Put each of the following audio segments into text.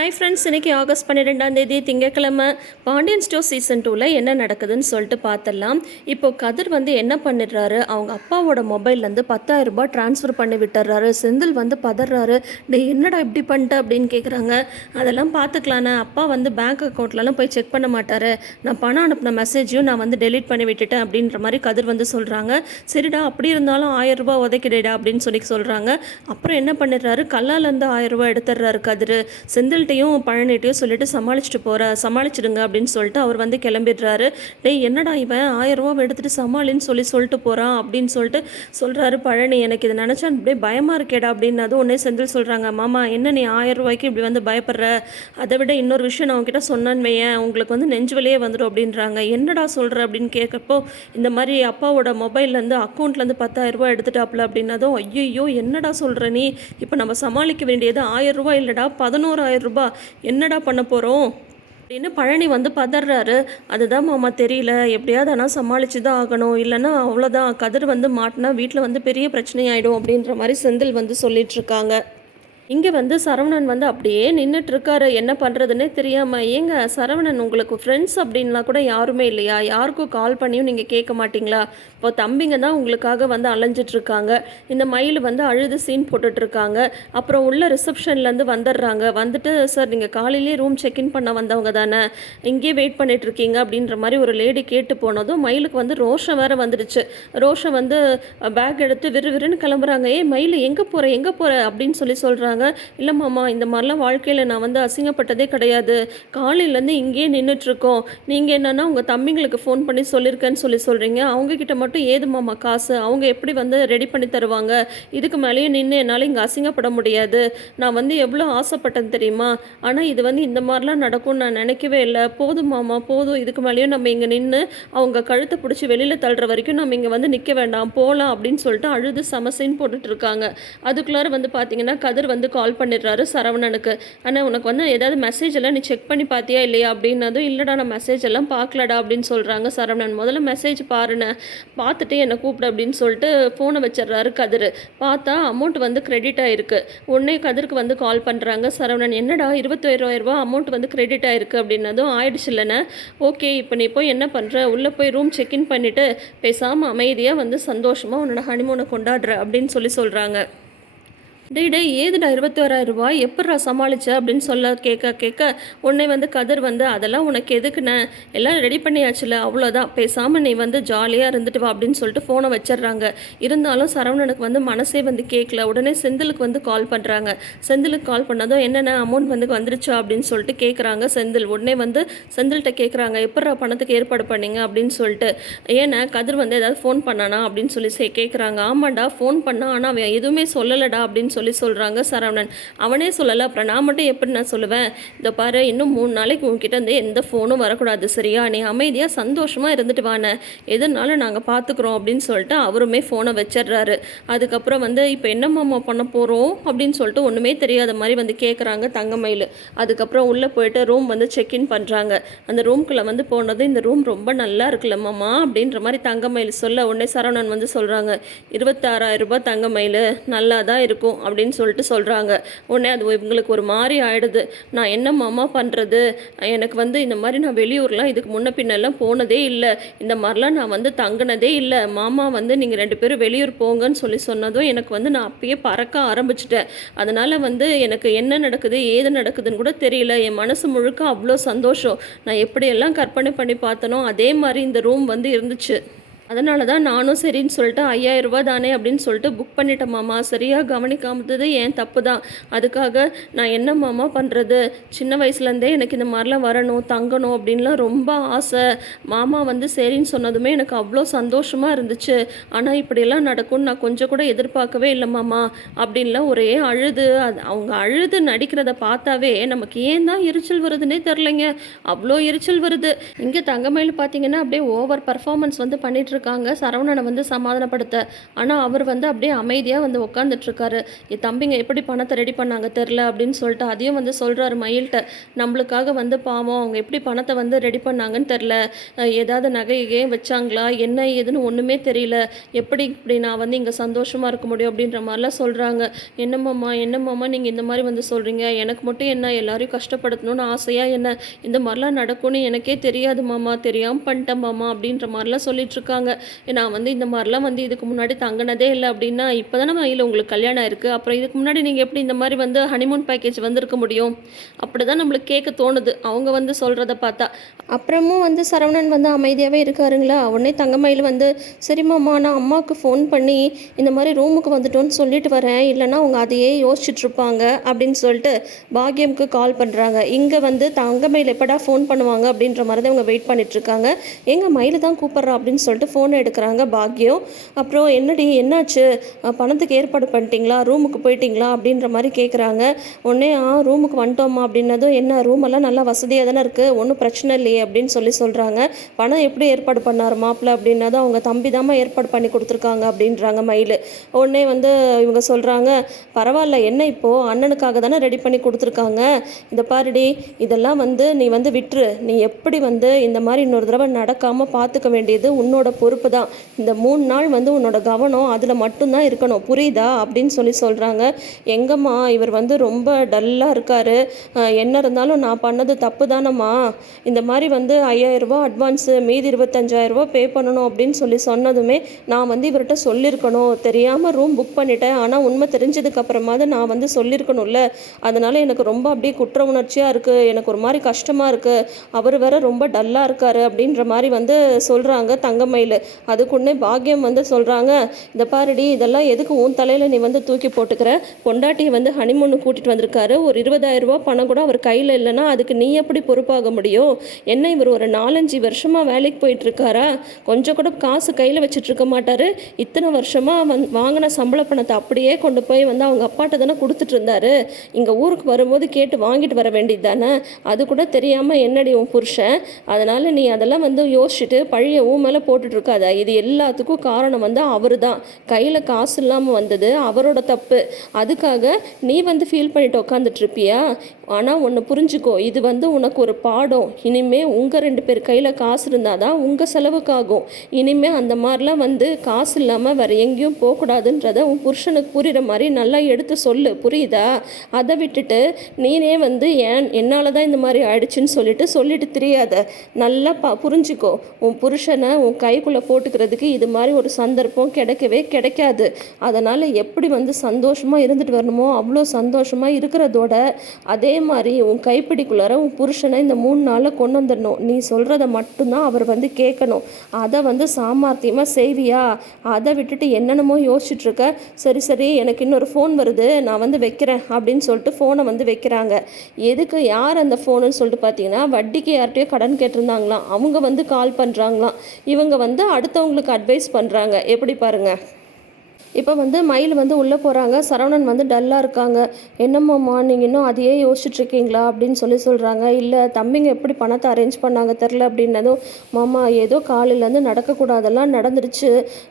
Hi friends இன்னைக்கு August பன்னிரெண்டாம் தேதி திங்கக்கிழமை பாண்டியன் ஸ்டோர் சீசன் டூவில் என்ன நடக்குதுன்னு சொல்லிட்டு பார்த்துடலாம். இப்போ கதிர் வந்து என்ன பண்ணிடுறாரு? அவங்க அப்பாவோட மொபைல்லேருந்து பத்தாயிரம் ரூபாய் ட்ரான்ஸ்ஃபர் பண்ணி விட்டுறாரு செந்தில் வந்து பதறாரு. டே என்னடா இப்படி பண்ணிட்ட அப்படின்னு கேட்குறாங்க அதெல்லாம் பார்த்துக்கலாண்ணே அப்பா வந்து பேங்க் அக்கௌண்ட்லலாம் போய் செக் பண்ண மாட்டார். நான் பணம் அனுப்பின மெசேஜையும் நான் வந்து டெலீட் பண்ணி விட்டுட்டேன் அப்படின்ற மாதிரி கதிர் வந்து சொல்கிறாங்க சரிடா அப்படி இருந்தாலும் ஆயிரம் ரூபாய் உதைக்கிறேடா அப்படின்னு சொல்லி சொல்கிறாங்க அப்புறம் என்ன பண்ணிடுறாரு? கல்லாலேருந்து ஆயிரம் ரூபாய் எடுத்துடுறாரு கதிர். செந்தில் செந்தில்கிட்டையும் பழனிட்டையும் சொல்லிட்டு சமாளிச்சுட்டு போகிற சமாளிச்சிடுங்க அப்படின்னு சொல்லிட்டு அவர் வந்து கிளம்பிடுறாரு. டேய் என்னடா இவன்? ஆயிரம் ரூபா எடுத்துட்டு சமாளின்னு சொல்லி சொல்லிட்டு போகிறான் அப்படின்னு சொல்லிட்டு சொல்கிறாரு பழனி. எனக்கு இதை நினச்சா அப்படியே பயமாக இருக்கேடா அப்படின்னு அது உடனே செந்தில் சொல்கிறாங்க மாமா என்ன நீ ஆயிரம் ரூபாய்க்கு இப்படி வந்து பயப்படுற? அதை விட இன்னொரு விஷயம் நான் உங்ககிட்ட சொன்னான்னு வையன் உங்களுக்கு வந்து நெஞ்சு வழியே வந்துடும் அப்படின்றாங்க. என்னடா சொல்கிற அப்படின்னு கேட்கப்போ இந்த மாதிரி அப்பாவோட மொபைல்லேருந்து அக்கௌண்ட்லேருந்து பத்தாயிரம் ரூபாய் எடுத்துட்டாப்புல அப்படின்னதும் ஐயோ என்னடா சொல்கிற நீ? இப்போ நம்ம சமாளிக்க வேண்டியது ஆயிரம் ரூபாய் இல்லைடா பதினோராயிரம் ரூபா என்னடா பண்ண போகிறோம் அப்படின்னு பழனி வந்து பதறாரு. அதுதான் மாமா தெரியல. எப்படியாவது ஆனால் சமாளித்து தான் ஆகணும். இல்லைன்னா அவ்வளோதான் கதிர் வந்து மாட்டினா வீட்டில் வந்து பெரிய பிரச்சனை ஆகிடும் அப்படின்ற மாதிரி செந்தில் வந்து சொல்லிட்டுருக்காங்க இங்கே வந்து சரவணன் வந்து அப்படியே நின்றுட்டு இருக்காரு என்ன பண்ணுறதுன்னே தெரியாமல் ஏங்க சரவணன் உங்களுக்கு ஃப்ரெண்ட்ஸ் அப்படின்லாம் கூட யாருமே இல்லையா? யாருக்கும் கால் பண்ணியும் நீங்கள் கேட்க மாட்டிங்களா? இப்போ தம்பிங்க தான் உங்களுக்காக வந்து அலைஞ்சிட்ருக்காங்க இந்த மயில் வந்து அழுது சீன் போட்டுட்ருக்காங்க அப்புறம் உள்ள ரிசப்ஷன்லேருந்து வந்துடுறாங்க. வந்துட்டு சார் நீங்கள் காலையிலே ரூம் செக்இன் பண்ண வந்தவங்க தானே? இங்கேயே வெயிட் பண்ணிகிட்ருக்கீங்க அப்படின்ற மாதிரி ஒரு லேடி கேட்டு போனதும் மயிலுக்கு வந்து ரோஷம் வேறு வந்துடுச்சு. ரோஷம் வந்து பேக் எடுத்து விறுவிறுன்னு கிளம்புறாங்க. ஏ மயில் எங்கே போகிற எங்கே போகிற அப்படின்னு சொல்லி சொல்கிறாங்க இல்லை மாமா இந்த மாதிரிலாம் வாழ்க்கையில் நான் வந்து அசிங்கப்பட்டதே கிடையாது. காலையிலேருந்து இங்கேயே நின்றுட்டுருக்கோம் நீங்கள் என்னென்னா உங்கள் தம்பிங்களுக்கு ஃபோன் பண்ணி சொல்லியிருக்கேன்னு சொல்லி சொல்கிறீங்க அவங்கக்கிட்ட மட்டும் ஏது மாமா காசு? அவங்க எப்படி வந்து ரெடி பண்ணி தருவாங்க? இதுக்கு மேலேயும் நின்று என்னால் இங்கே அசிங்கப்பட முடியாது. நான் வந்து எவ்வளோ ஆசைப்பட்டேன் தெரியுமா? ஆனால் இது வந்து இந்த மாதிரிலாம் நடக்கும்னு நான் நினைக்கவே இல்லை. போதும் மாமா போதும். இதுக்கு மேலேயும் நம்ம இங்கே நின்று அவங்க கழுத்தை பிடிச்சி வெளியில் தள்ளுற வரைக்கும் நம்ம இங்கே வந்து நிற்க வேண்டாம். போகலாம் அப்படின்னு சொல்லிட்டு அழுது சமசைன்னு போட்டுட்ருக்காங்க அதுக்குள்ளார வந்து பார்த்தீங்கன்னா கதிர் வந்து கால் பண்ணிடுறாரு சரவணனுக்கு. ஆனால் உனக்கு வந்து ஏதாவது மெசேஜ் எல்லாம் நீ செக் பண்ணி பார்த்தியா இல்லையா? அப்படின்னதும் இல்லைடா நான் மெசேஜ் எல்லாம் பார்க்கலடா அப்படின்னு சொல்கிறாங்க சரவணன். முதல்ல மெசேஜ் பாருண்ணே பார்த்துட்டு என்னை கூப்பிடு அப்படின்னு சொல்லிட்டு ஃபோனை வச்சிடுறாரு கதிர். பார்த்தா அமௌண்ட் வந்து கிரெடிட் ஆகிருக்கு உடனே கதிருக்கு வந்து கால் பண்ணுறாங்க சரவணன் என்னடா இருபத்தாயிரம் ரூபா அமௌண்ட் வந்து கிரெடிட் ஆகிருக்கு அப்படின்னதும் ஆயிடுச்சு இல்லைண்ணே. ஓகே இப்போ நீ போய் என்ன பண்ணுற உள்ளே போய் ரூம் செக்இன் பண்ணிவிட்டு பேசாமல் அமைதியாக வந்து சந்தோஷமாக உன்னோட ஹனிமூனை கொண்டாடுற அப்படின்னு சொல்லி சொல்கிறாங்க டேய் ஏதுடா இருபத்தோராயிரம் ரூபாய்? எப்பட்றா சமாளிச்ச? அப்படின்னு சொல்ல கேட்க கேட்க உன்னை வந்து கதிர் வந்து அதெல்லாம் உனக்கு எதுக்குண்ணே? எல்லாம் ரெடி பண்ணியாச்சுல அவ்வளோதான் பேசாமல் நீ வந்து ஜாலியாக இருந்துட்டு வா அப்படின்னு சொல்லிட்டு ஃபோனை வச்சிடுறாங்க. இருந்தாலும் சரவணனுக்கு வந்து மனசே வந்து கேட்கல உடனே செந்திலுக்கு வந்து கால் பண்ணுறாங்க செந்திலுக்கு கால் பண்ணதும் என்னென்ன அமௌண்ட் வந்து வந்துருச்சா? அப்படின்னு சொல்லிட்டு கேட்குறாங்க செந்தில். உடனே வந்து செந்தில்கிட்ட கேட்குறாங்க எப்பட்றா பணத்துக்கு ஏற்பாடு பண்ணீங்க? அப்படின்னு சொல்லிட்டு ஏன்னா கதிர் வந்து ஏதாவது ஃபோன் பண்ணானா? அப்படின்னு சொல்லி கேட்குறாங்க ஆமாண்டா ஃபோன் பண்ணா ஆனால் அவன் எதுவுமே சொல்லலடா அப்படின்னு சொல்லி சொல்லி சொல்கிறாங்க சரவணன். அவனே சொல்லலை அப்புறம் நான் மட்டும் எப்படி நான் சொல்லுவேன்? இதை பாரு இன்னும் மூணு நாளைக்கு உங்ககிட்ட வந்து எந்த ஃபோனும் வரக்கூடாது சரியா? நீ அமைதியாக சந்தோஷமாக இருந்துட்டு வானே எதுனாலும் நாங்கள் பார்த்துக்குறோம் அப்படின்னு சொல்லிட்டு அவருமே ஃபோனை வச்சிடுறாரு. அதுக்கப்புறம் வந்து இப்போ என்ன மாமா பண்ண போகிறோம் அப்படின்னு சொல்லிட்டு ஒன்றுமே தெரியாத மாதிரி வந்து கேட்குறாங்க தங்கமயில். அதுக்கப்புறம் உள்ளே போயிட்டு ரூம் வந்து செக்இன் பண்ணுறாங்க அந்த ரூம்குள்ளே வந்து போனது இந்த ரூம் ரொம்ப நல்லா இருக்குல்ல மாமா? அப்படின்ற மாதிரி தங்கமயில் சொல்ல உடனே சரவணன் வந்து சொல்கிறாங்க இருபத்தாறாயிரம் ரூபாய் தங்கமயில் நல்லா தான் இருக்கும் அப்படின்னு சொல்லிட்டு சொல்கிறாங்க உடனே அது இவங்களுக்கு ஒரு மாதிரி ஆயிடுது. நான் என்ன மாமா பண்ணுறது எனக்கு வந்து இந்த மாதிரி நான் வெளியூர்லாம் இதுக்கு முன்ன பின்னெல்லாம் போனதே இல்லை. இந்த மாதிரிலாம் நான் வந்து தங்கினதே இல்லை. மாமா வந்து நீங்கள் ரெண்டு பேரும் வெளியூர் போங்கன்னு சொல்லி சொன்னதும் எனக்கு வந்து நான் அப்பயே பறக்க ஆரம்பிச்சிட்டேன். அதனால் வந்து எனக்கு என்ன நடக்குது ஏது நடக்குதுன்னு கூட தெரியல. என் மனசு முழுக்க அவ்வளோ சந்தோஷம். நான் எப்படியெல்லாம் கற்பனை பண்ணி பார்த்தனோ அதே மாதிரி இந்த ரூம் வந்து இருந்துச்சு. அதனால தான் நானும் சரின்னு சொல்லிட்டு ஐயாயிரம் தானே அப்படின்னு சொல்லிட்டு புக் பண்ணிட்டேன் மாமா. சரியாக கவனிக்காமது ஏன் தப்பு தான். அதுக்காக நான் என்ன மாமா பண்ணுறது சின்ன வயசுலேருந்தே எனக்கு இந்த மாதிரிலாம் வரணும் தங்கணும் அப்படின்லாம் ரொம்ப ஆசை. மாமா வந்து சரின்னு சொன்னதுமே எனக்கு அவ்வளோ சந்தோஷமாக இருந்துச்சு. ஆனால் இப்படியெல்லாம் நடக்கும்னு நான் கொஞ்சம் கூட எதிர்பார்க்கவே இல்லை மாமா. அப்படின்லாம் ஒரே அழுது. அது அவங்க அழுது நடிக்கிறத பார்த்தாவே நமக்கு ஏன் தான் எரிச்சல் வருதுன்னே தெரிலங்க அவ்வளோ எரிச்சல் வருது. இங்கே தங்கமயில் பார்த்தீங்கன்னா அப்படியே ஓவர் பர்ஃபார்மன்ஸ் வந்து பண்ணிட்டு இருக்காங்க. சரவணனை வந்து சமாதானப்படுத்த. ஆனால் அவர் வந்து அப்படியே அமைதியாக வந்து உட்காந்துட்ருக்காரு என் தம்பிங்க எப்படி பணத்தை ரெடி பண்ணாங்க? தெரில அப்படின்னு சொல்லிட்டு அதையும் வந்து சொல்கிறாரு மயில்கிட்ட. நம்மளுக்காக வந்து பாவம். அவங்க எப்படி பணத்தை வந்து ரெடி பண்ணாங்கன்னு தெரில. ஏதாவது நகையே வச்சாங்களா? என்ன ஏதுன்னு ஒன்றுமே தெரியல. எப்படி இப்படி நான் வந்து இங்கே சந்தோஷமாக இருக்க முடியும்? அப்படின்ற மாதிரிலாம் சொல்கிறாங்க என்னம்மாம்மா என்னம்மாம்மா நீங்கள் இந்த மாதிரி வந்து சொல்கிறீங்க எனக்கு மட்டும் என்ன? எல்லாரையும் கஷ்டப்படுத்தணும்னு ஆசையாக என்ன? இந்த மாதிரிலாம் நடக்கும்னு எனக்கே தெரியாது மாமா. தெரியாமல் பண்ணிட்டேன் மாமா அப்படின்ற மாதிரிலாம் சொல்லிட்டு இருக்காங்க நான் வந்து இந்த மாதிரிலாம் வந்து இதுக்கு முன்னாடி தங்கினதே இல்லை அப்படின்னா இப்போ தானே மயில் உங்களுக்கு கல்யாணம் இருக்குது அப்புறம் இதுக்கு முன்னாடி நீங்கள் எப்படி இந்த மாதிரி வந்து ஹனிமூன் பேக்கேஜ் வந்திருக்க முடியும்? அப்படி தான் நம்மளுக்கு கேட்க தோணுது. அவங்க வந்து சொல்கிறத பார்த்தா அப்புறமும் வந்து சரவணன் வந்து அமைதியாகவே இருக்காருங்களா? உடனே தங்கமயில் வந்து சரிம்மாம்மா நான் அம்மாவுக்கு ஃபோன் பண்ணி இந்த மாதிரி ரூமுக்கு வந்துட்டோன்னு சொல்லிட்டு வரேன். இல்லைன்னா அவங்க அதையே யோசிச்சுட்ருப்பாங்க அப்படின்னு சொல்லிட்டு பாக்யம்க்கு கால் பண்ணுறாங்க இங்கே வந்து தங்கமயில் எப்படா ஃபோன் பண்ணுவாங்க அப்படின்ற மாதிரி தான் அவங்க வெயிட் பண்ணிட்டு இருக்காங்க. மயில் தான் கூப்பிட்றா? அப்படின்னு சொல்லிட்டு ஃபோன் எடுக்கிறாங்க பாக்யம். அப்புறம் என்னடி என்னாச்சு? பணத்துக்கு ஏற்பாடு பண்ணிட்டீங்களா? ரூமுக்கு போயிட்டீங்களா? அப்படின்ற மாதிரி கேட்குறாங்க உடனே ஆ ரூமுக்கு வந்துட்டோம்மா. அப்படின்னதும் என்ன ரூம் எல்லாம் நல்லா வசதியாக தானே இருக்குது ஒன்றும் பிரச்சனை இல்லையே அப்படின்னு சொல்லி சொல்கிறாங்க பணம் எப்படி ஏற்பாடு பண்ணார் மாப்பிள்ள? அப்படின்னதும் அவங்க தம்பி தாம்மா ஏற்பாடு பண்ணி கொடுத்துருக்காங்க அப்படின்றாங்க மயில். உடனே வந்து இவங்க சொல்கிறாங்க பரவாயில்ல என்ன இப்போது அண்ணனுக்காக தானே ரெடி பண்ணி கொடுத்துருக்காங்க. இந்த பாருடி இதெல்லாம் வந்து நீ வந்து விட்டுரு. நீ எப்படி வந்து இந்த மாதிரி இன்னொரு தடவை நடக்காமல் பார்த்துக்க வேண்டியது உன்னோட பொறுப்பு. பொறுப்பு தான் இந்த மூணு நாள் வந்து உன்னோட கவனம் அதில் மட்டும்தான் இருக்கணும். புரியுதா? அப்படின்னு சொல்லி சொல்கிறாங்க எங்கம்மா இவர் வந்து ரொம்ப டல்லாக இருக்காரு. என்ன இருந்தாலும் நான் பண்ணது தப்பு தானம்மா இந்த மாதிரி வந்து ஐயாயிரரூபா அட்வான்ஸு மீதி இருபத்தஞ்சாயிரரூபா பே பண்ணணும் அப்படின்னு சொல்லி சொன்னதுமே நான் வந்து இவர்கிட்ட சொல்லியிருக்கணும் தெரியாமல் ரூம் புக் பண்ணிட்டேன். ஆனால் உண்மை தெரிஞ்சதுக்கப்புறமாவது நான் வந்து சொல்லியிருக்கணும்ல அதனால் எனக்கு ரொம்ப அப்படியே குற்ற உணர்ச்சியாக இருக்குது எனக்கு ஒரு மாதிரி கஷ்டமாக இருக்குது அவர் வேற ரொம்ப டல்லாக இருக்காரு அப்படின்ற மாதிரி வந்து சொல்கிறாங்க தங்கமயில். அதுக்குன்னே பாக்கியம் வந்து சொல்கிறாங்க இந்த பாருடி இதெல்லாம் எதுக்கு உன் தலையில் நீ வந்து தூக்கி போட்டுக்கிற? பொண்டாட்டியை வந்து ஹனிமூனு கூட்டிகிட்டு வந்திருக்காரு. ஒரு இருபதாயிரம் ரூபா பணம் கூட அவர் கையில் இல்லைன்னா அதுக்கு நீ எப்படி பொறுப்பாக முடியும்? என்ன இவர் ஒரு நாலஞ்சு வருஷமாக வேலைக்கு போயிட்டுருக்காரா? கொஞ்சம் கூட காசு கையில் வச்சுட்டு இருக்க இத்தனை வருஷமாக வந் வாங்கின சம்பள பணத்தை அப்படியே கொண்டு போய் வந்து அவங்க அப்பாட்ட தானே கொடுத்துட்டு இருந்தாரு. இங்கே ஊருக்கு வரும்போது கேட்டு வாங்கிட்டு வர வேண்டியது தானே. அது கூட தெரியாமல் என்னடி உன் புருஷன்? அதனால் நீ அதெல்லாம் வந்து யோசிச்சுட்டு பழைய ஊ மேலே போட்டுட்டு இருக்காத. இது எல்லாத்துக்கும் காரணம் வந்து அவர் தான் கையில் காசு இல்லாமல் வந்தது அவரோட தப்பு. அதுக்காக நீ வந்து ஃபீல் பண்ணிட்டு உட்காந்துட்டு இருப்பியா? ஆனால் ஒன்று புரிஞ்சுக்கோ இது வந்து உனக்கு ஒரு பாடம். இனிமே உங்கள் ரெண்டு பேர் கையில் காசு இருந்தால் தான் உங்கள் செலவுக்காகும். இனிமேல் அந்த மாதிரிலாம் வந்து காசு இல்லாமல் வேறு எங்கேயும் போகக்கூடாதுன்றத உன் புருஷனுக்கு புரிகிற மாதிரி நல்லா எடுத்து சொல்லு. புரியுதா? அதை விட்டுட்டு நீனே வந்து ஏன் என்னால் தான் இந்த மாதிரி ஆயிடுச்சுன்னு சொல்லிட்டு சொல்லிட்டு தெரியாத. நல்லா பா புரிஞ்சுக்கோ. உன் புருஷனை உன் கைக்குள்ளே போட்டுக்கிறதுக்கு இது மாதிரி ஒரு சந்தர்ப்பம் கிடைக்கவே கிடைக்காது. அதனால் எப்படி வந்து சந்தோஷமாக இருந்துட்டு வரணுமோ அவ்வளோ சந்தோஷமாக இருக்கிறதோட அதே மாதிரி உன் கைப்பிடிக்குள்ளார உன் புருஷனை இந்த மூணு நாளில் கொண்டு வந்துடணும் நீ சொல்கிறத மட்டும்தான் அவர் வந்து கேட்கணும். அதை வந்து சாமர்த்தியமாக செய்வியா? அதை விட்டுட்டு என்னென்னமோ யோசிச்சுட்ருக்க. சரி சரி எனக்கு இன்னொரு ஃபோன் வருது. நான் வந்து வைக்கிறேன் அப்படின்னு சொல்லிட்டு ஃபோனை வந்து வைக்கிறாங்க. எதுக்கு யார் அந்த ஃபோனுன்னு சொல்லிட்டு பார்த்தீங்கன்னா வட்டிக்கு யார்கிட்டயோ கடன் கேட்டிருந்தாங்களாம். அவங்க வந்து கால் பண்ணுறாங்களாம் இவங்க வந்து அடுத்தவங்களுக்கு அட்வைஸ் பண்ணுறாங்க எப்படி பாருங்கள் இப்போ வந்து மயில் வந்து உள்ளே போகிறாங்க. சரவணன் வந்து டல்லாக இருக்காங்க. என்னம்மாம்மா நீங்கள் இன்னும் அதையே யோசிச்சுட்ருக்கீங்களா? அப்படின்னு சொல்லி சொல்கிறாங்க. இல்லை தம்பிங்க எப்படி பணத்தை அரேஞ்ச் பண்ணாங்க தெரில அப்படின்னதும் மாமா ஏதோ காலையிலேருந்து நடக்கக்கூடாதெல்லாம் நடந்துருச்சு.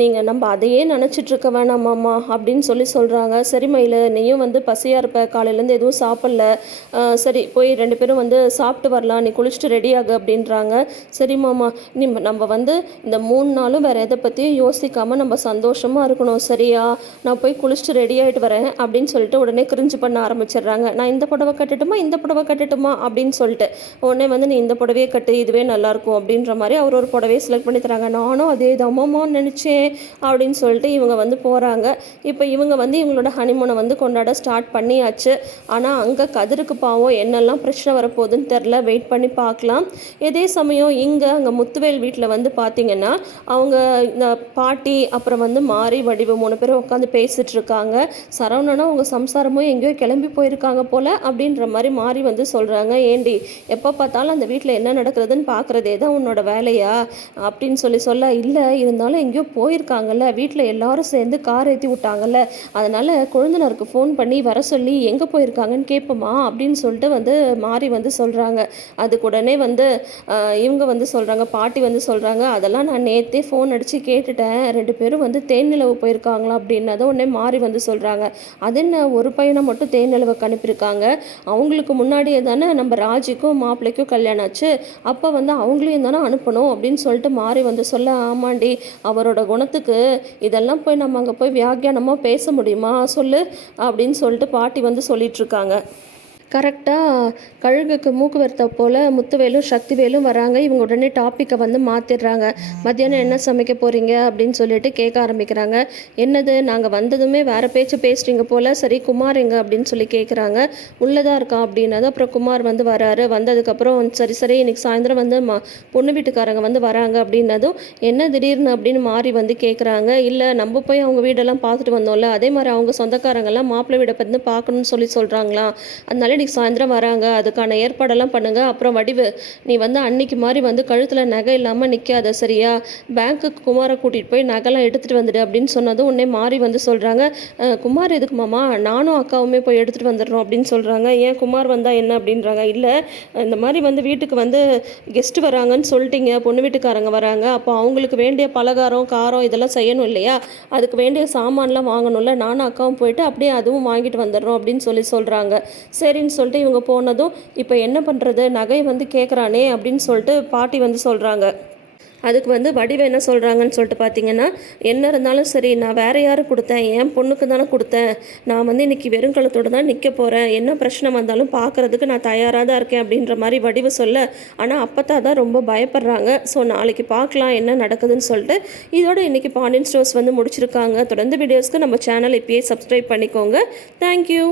நீங்கள் நம்ம அதையே நினச்சிட்ருக்க வேணாம் மாமா அப்படின்னு சொல்லி சொல்கிறாங்க. சரி மயில் நீயும் வந்து பசியாக இருப்ப. காலையிலேருந்து எதுவும் சாப்பிடல. சரி போய் ரெண்டு பேரும் வந்து சாப்பிட்டு வரலாம். நீ குளிச்சுட்டு ரெடி ஆகு அப்படின்றாங்க. சரி மாமா நீ நம்ம வந்து இந்த மூணு நாளும் வேறு எதை பற்றியும் யோசிக்காமல் நம்ம சந்தோஷமாக இருக்கணும். சரி சரியா நான் போய் குளிச்சுட்டு ரெடி ஆகிட்டு வரேன் அப்படின்னு சொல்லிட்டு உடனே கிரிஞ்சு பண்ண ஆரம்பிச்சிடுறாங்க. நான் இந்த புடவை கட்டட்டுமா? இந்த புடவை கட்டட்டுமா? அப்படின்னு சொல்லிட்டு. உடனே வந்து நீ இந்த புடவையே கட்டு இதுவே நல்லாயிருக்கும். அப்படின்ற மாதிரி அவர் ஒரு புடவையை செலக்ட் பண்ணி தராங்க. நானும் அதே தம்மான்னு நினச்சேன். அப்படின்னு சொல்லிட்டு இவங்க வந்து போகிறாங்க இப்போ இவங்க வந்து இவங்களோட ஹனிமூனை வந்து கொண்டாட ஸ்டார்ட் பண்ணியாச்சு. ஆனால் அங்கே கதிருக்கு பாவம் என்னெல்லாம் பிரச்சனை வரப்போகுதுன்னு தெரில வெயிட் பண்ணி பார்க்கலாம். இதே சமயம் இங்கே அங்கே முத்துவேல் வீட்டில் வந்து பார்த்தீங்கன்னா அவங்க இந்த பாட்டி அப்புறம் வந்து மாறி வடிவம் மூணு பேரும் உட்காந்து பேசிட்டு இருக்காங்க சரவணனா அவங்க சம்சாரமும் எங்கேயோ கிளம்பி போயிருக்காங்க போல அப்படின்ற மாதிரி மாறி வந்து சொல்கிறாங்க ஏண்டி எப்போ பார்த்தாலும் அந்த வீட்டில் என்ன நடக்கிறதுன்னு பார்க்குறதே தான் உன்னோட வேலையா? அப்படின்னு சொல்லி சொல்ல இல்லை இருந்தாலும் எங்கேயோ போயிருக்காங்கல்ல. வீட்டில் எல்லாரும் சேர்ந்து கார் ஏற்றி விட்டாங்கல்ல. அதனால் குழந்தைனருக்கு ஃபோன் பண்ணி வர சொல்லி எங்கே போயிருக்காங்கன்னு கேட்போமா அப்படின்னு சொல்லிட்டு வந்து மாறி வந்து சொல்கிறாங்க அதுக்கு உடனே வந்து இவங்க வந்து சொல்கிறாங்க பாட்டி வந்து சொல்கிறாங்க அதெல்லாம் நான் நேற்றே ஃபோன் அடித்து கேட்டுட்டேன். ரெண்டு பேரும் வந்து தேன் நிலவு போயிருக்காங்களா அப்படின்னதும் உடனே மாறி வந்து சொல்கிறாங்க அது என்ன ஒரு பையனை மட்டும் தேனிலவுக்கு அனுப்பியிருக்காங்க. அவங்களுக்கு முன்னாடியே தானே நம்ம ராஜிக்கும் மாப்பிள்ளைக்கும் கல்யாணம் ஆச்சு. அப்போ வந்து அவங்களையும் தானே அனுப்பணும் அப்படின்னு சொல்லிட்டு மாறி வந்து சொல்ல ஆமாண்டி அவரோட குணத்துக்கு இதெல்லாம் போய் நம்ம அங்கே போய் வியாக்கியானமாக பேச முடியுமா? சொல்லு அப்படின்னு சொல்லிட்டு பாட்டி வந்து சொல்லிகிட்ருக்காங்க கரெக்டாக கழுகுக்கு மூக்கு வருத்த போல் முத்துவேலும் சக்திவேலும் வராங்க. இவங்க உடனே டாப்பிக்கை வந்து மாற்றிடுறாங்க மத்தியானம் என்ன சமைக்க போகிறீங்க அப்படின்னு சொல்லிட்டு கேட்க ஆரம்பிக்கிறாங்க. என்னது நாங்கள் வந்ததுமே வேறு பேச்சு பேசுகிறீங்க போல். சரி குமார் எங்க அப்படின்னு சொல்லி கேட்குறாங்க உள்ளதாக இருக்கான் அப்படின்னது அப்புறம் குமார் வந்து வராரு. வந்ததுக்கப்புறம் சரி சரி இன்னைக்கு சாயந்தரம் வந்து மா பொண்ணு வீட்டுக்காரங்க வந்து வராங்க அப்படின்னதும் என்ன திடீர்னு அப்படின்னு மாறி வந்து கேட்குறாங்க இல்லை நம்ம போய் அவங்க வீடெல்லாம் பார்த்துட்டு வந்தோம்ல. அதே மாதிரி அவங்க சொந்தக்காரங்கெல்லாம் மாப்பிள்ளை வீடை பற்றி பார்க்கணும்னு சொல்லி சொல்கிறாங்களாம் அதனால அன்னைக்கு சாயந்தரம் வராங்க. அதுக்கான ஏற்பாடெல்லாம் பண்ணுங்கள் அப்புறம் வடிவு நீ வந்து அன்னைக்கு மாதிரி வந்து கழுத்தில் நகை இல்லாமல் நிற்காத சரியா? பேங்க்குக்கு குமாரை கூட்டிகிட்டு போய் நகைலாம் எடுத்துகிட்டு வந்துடு அப்படின்னு சொன்னதும் உடனே மாறி வந்து சொல்கிறாங்க குமார் எதுக்கு மாமா? நானும் அக்காவுமே போய் எடுத்துகிட்டு வந்துடுறோம் அப்படின்னு சொல்கிறாங்க ஏன் குமார் வந்தால் என்ன அப்படின்றாங்க. இல்லை இந்த மாதிரி வந்து வீட்டுக்கு வந்து கெஸ்ட்டு வராங்கன்னு சொல்லிட்டீங்க. பொண்ணு வீட்டுக்காரங்க வராங்க. அப்போ அவங்களுக்கு வேண்டிய பலகாரம் காரம் இதெல்லாம் செய்யணும் இல்லையா? அதுக்கு வேண்டிய சாமான்லாம் வாங்கணும்ல. நானும் அக்காவும் போயிட்டு அப்படியே அதுவும் வாங்கிட்டு வந்துடுறோம் அப்படின்னு சொல்லி சொல்கிறாங்க சரின்னு அப்படின்னு சொல்லிட்டு இவங்க போனதும் இப்போ என்ன பண்ணுறது நகை வந்து கேட்குறானே அப்படின்னு சொல்லிட்டு பாட்டி வந்து சொல்கிறாங்க அதுக்கு வந்து வடிவ என்ன சொல்கிறாங்கன்னு சொல்லிட்டு பார்த்தீங்கன்னா என்ன இருந்தாலும் சரி நான் வேறு யாரும் கொடுத்தேன்? என் பொண்ணுக்கு தானே கொடுத்தேன். நான் வந்து இன்னைக்கு வெறுங்கலத்தோடு தான் நிற்க போகிறேன் என்ன பிரச்சனை வந்தாலும் பார்க்கறதுக்கு நான் தயாராக தான் இருக்கேன் அப்படின்ற மாதிரி வடிவு சொல்ல ஆனால் அப்பத்தா தான் ரொம்ப பயப்படுறாங்க. ஸோ நாளைக்கு பார்க்கலாம் என்ன நடக்குதுன்னு சொல்லிட்டு இதோட இன்னைக்கு பாண்டியன் ஸ்டோர்ஸ் வந்து முடிச்சிருக்காங்க. தொடர்ந்து வீடியோஸ்க்கு நம்ம சேனல் இப்பயே சப்ஸ்கிரைப் பண்ணிக்கோங்க. தேங்க்யூ.